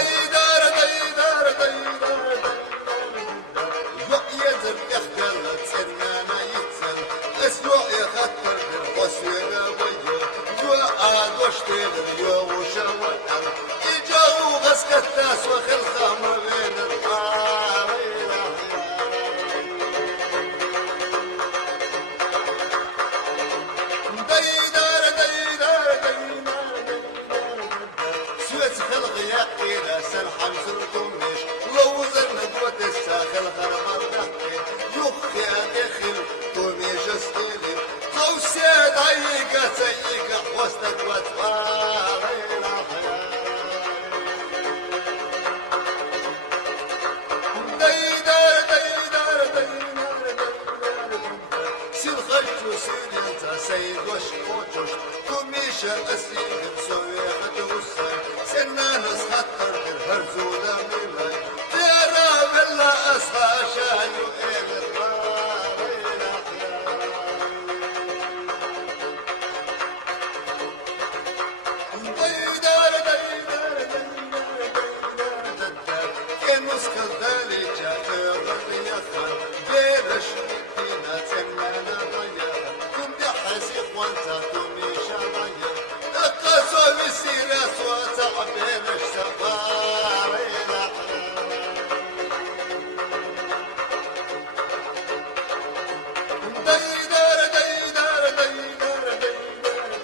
ديدار ديدار ديدار يوق يزر يختلط سنانا يتسن اسلوع يخطر بالقصيرة ويو جو آدوشتين اليو وشوتن يجاو غسكت ناس وخل خمر بين الطار ديدار ديدار ديدار سويت خلق يقينا سلحم سردمش لو زرنت وتساخل خرمر دقي يخي أخل توميش استيلي خوسيد عيقة سيقة وسطك وتفارين ديدار ديدار ديدار سيل خجو سيل انت سيد وشكوتش توميش أسيل مسوي حدوسا سنانس خطر الهرزودة ميلاي ترى بالله أصحى شايو إيه ديدار ديدار ديدار كان مسكت دالي جاكي غطي يخان بيرش مدينة سنانا ضيار كم دي حسيق وانتا توميشا ضيار اقصوا بسيرة صوتا بيرش سفاري ديدار ديدار ديدار ديدار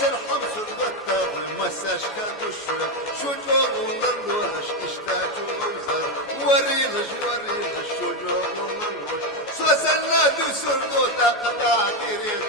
سرحم سرغتا ومساش كدوشرة شجاع ونلوش اشتاج ومزر وريلش وريلش شجاع ونلوش سوسنا دو سردو تقطع كريل